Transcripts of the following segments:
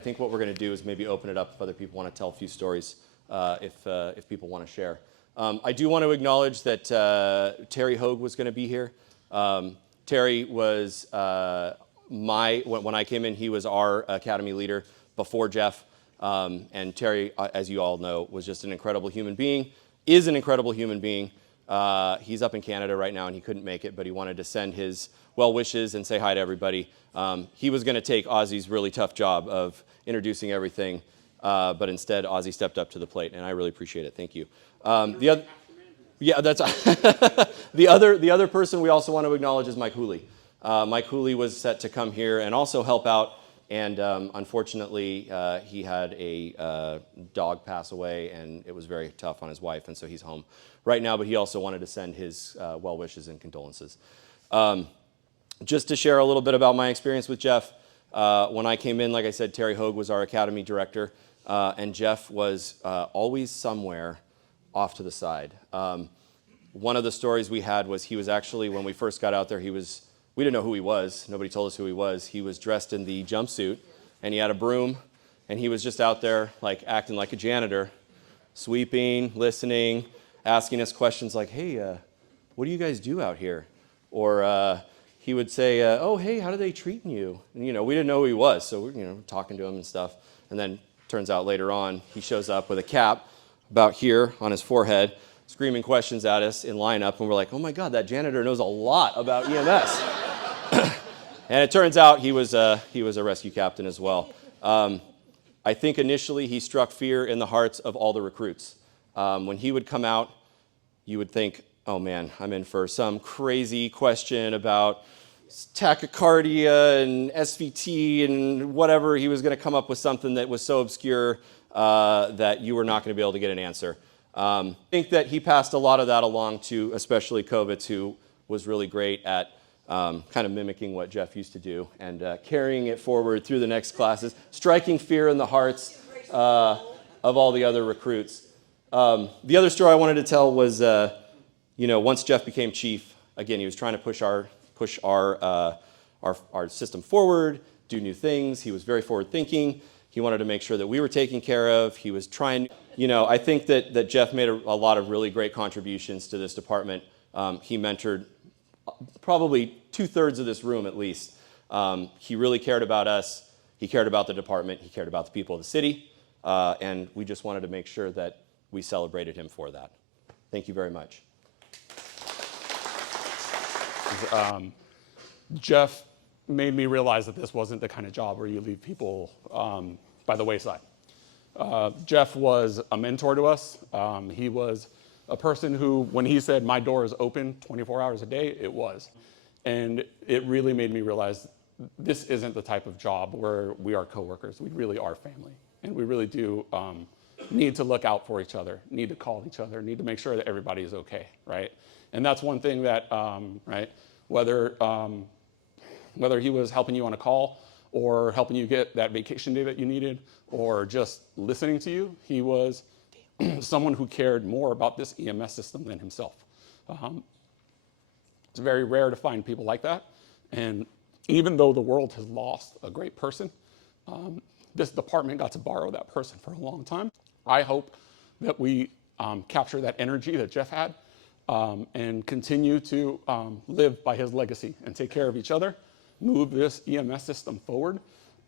I think what we're going to do is maybe open it up if other people want to tell a few stories, if people want to share. I do want to acknowledge that Terry Hogue was going to be here. Terry was when I came in, he was our academy leader before Jeff. And Terry, as you all know, was just an incredible human being, is an incredible human being. He's up in Canada right now and he couldn't make it, but he wanted to send his well wishes and say hi to everybody. He was going to take Ozzy's really tough job of introducing everything, but instead Ozzy stepped up to the plate, and I really appreciate it. Thank you. That's the other person we also want to acknowledge is Mike Hooley. Mike Hooley was set to come here and also help out, and unfortunately he had a dog pass away, and it was very tough on his wife, and so he's home right now, but he also wanted to send his well wishes and condolences. Just to share a little bit about my experience with Jeff, when I came in, like I said, Terry Hogue was our academy director, and Jeff was always somewhere off to the side. One of the stories we had was he was actually, when we first got out there, we didn't know who he was. Nobody told us who he was. He was dressed in the jumpsuit, and he had a broom, and he was just out there like acting like a janitor, sweeping, listening, asking us questions like, hey, what do you guys do out here? Or he would say, oh, hey, how are they treating you? And, we didn't know who he was, so we're, talking to him and stuff. And then turns out later on, he shows up with a cap about here on his forehead, screaming questions at us in lineup, and we're like, oh my God, that janitor knows a lot about EMS. And it turns out he was a rescue captain as well. I think initially he struck fear in the hearts of all the recruits. When he would come out, you would think, oh man, I'm in for some crazy question about tachycardia and SVT and whatever. He was going to come up with something that was so obscure that you were not going to be able to get an answer. I think that he passed a lot of that along to especially Kovitz, who was really great at kind of mimicking what Jeff used to do and carrying it forward through the next classes, striking fear in the hearts of all the other recruits. The other story I wanted to tell was, once Jeff became chief, again, he was trying to push our system forward, do new things. He was very forward-thinking. He wanted to make sure that we were taken care of. He was trying, I think that Jeff made a lot of really great contributions to this department. He mentored probably 2/3 of this room at least. He really cared about us. He cared about the department. He cared about the people of the city. And we just wanted to make sure that we celebrated him for that. Thank you very much. Jeff made me realize that this wasn't the kind of job where you leave people by the wayside. Jeff was a mentor to us. He was a person who, when he said, my door is open 24 hours a day, it was. And it really made me realize this isn't the type of job where we are coworkers. We really are family. And we really do need to look out for each other, need to call each other, need to make sure that everybody is okay, right? And that's one thing that, whether he was helping you on a call or helping you get that vacation day that you needed or just listening to you, he was someone who cared more about this EMS system than himself. It's very rare to find people like that. And even though the world has lost a great person, this department got to borrow that person for a long time. I hope that we capture that energy that Jeff had and continue to live by his legacy and take care of each other, move this EMS system forward.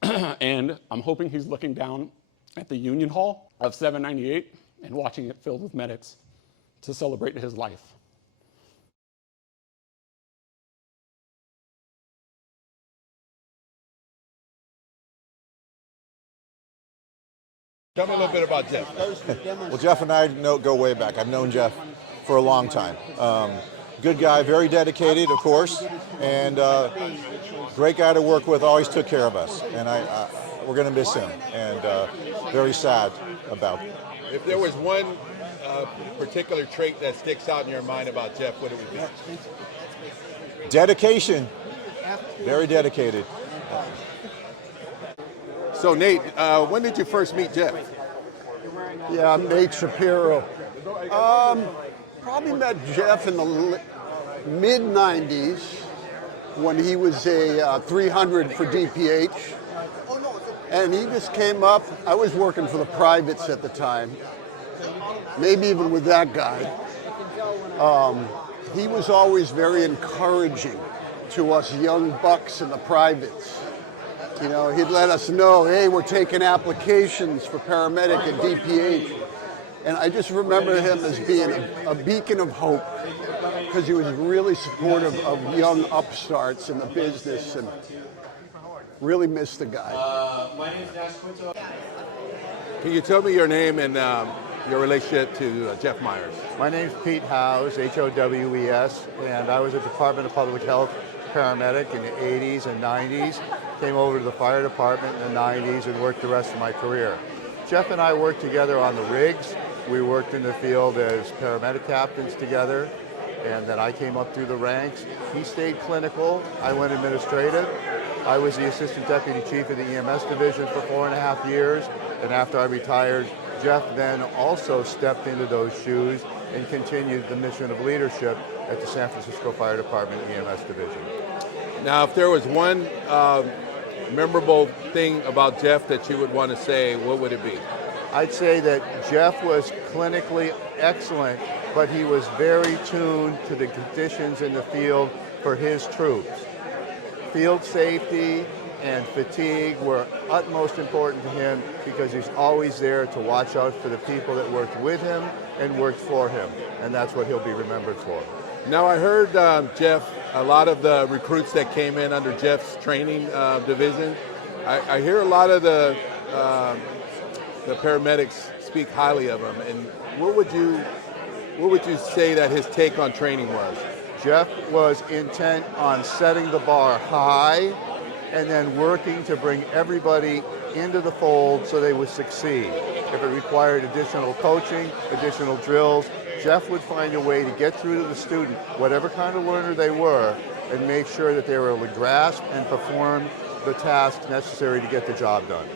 And I'm hoping he's looking down at the Union Hall of 798 and watching it filled with medics to celebrate his life. Tell me a little bit about Jeff. Well, Jeff and I go way back. I've known Jeff for a long time. Good guy, very dedicated, of course, and great guy to work with, always took care of us. And we're going to miss him, and very sad about it. If there was one particular trait that sticks out in your mind about Jeff, what would it be? Dedication. Very dedicated. So Nate, when did you first meet Jeff? Yeah, I'm Nate Shapiro. Probably met Jeff in the mid-90s when he was a 300 for DPH. And he just came up. I was working for the privates at the time, maybe even with that guy. He was always very encouraging to us young bucks in the privates. You know, he'd let us know, hey, we're taking applications for paramedic and DPH. And I just remember him as being a beacon of hope because he was really supportive of young upstarts in the business, and really missed the guy. My name is Dash Quinto. Can you tell me your name and your relationship to Jeff Myers? My name's Pete Howes, Howes, and I was a Department of Public Health paramedic in the 80s and 90s. Came over to the fire department in the 90s and worked the rest of my career. Jeff and I worked together on the rigs. We worked in the field as paramedic captains together, and then I came up through the ranks. He stayed clinical, I went administrative. I was the assistant deputy chief of the EMS division for 4.5 years, and after I retired, Jeff then also stepped into those shoes and continued the mission of leadership at the San Francisco Fire Department EMS division. Now, if there was one memorable thing about Jeff that you would want to say, what would it be? I'd say that Jeff was clinically excellent, but he was very tuned to the conditions in the field for his troops. Field safety and fatigue were utmost important to him because he's always there to watch out for the people that worked with him and worked for him, and that's what he'll be remembered for. Now, I heard, Jeff, a lot of the recruits that came in under Jeff's training division, I hear a lot of the paramedics speak highly of him. And what would you say that his take on training was? Jeff was intent on setting the bar high and then working to bring everybody into the fold so they would succeed. If it required additional coaching, additional drills, Jeff would find a way to get through to the student, whatever kind of learner they were, and make sure that they were able to grasp and perform the tasks necessary to get the job done.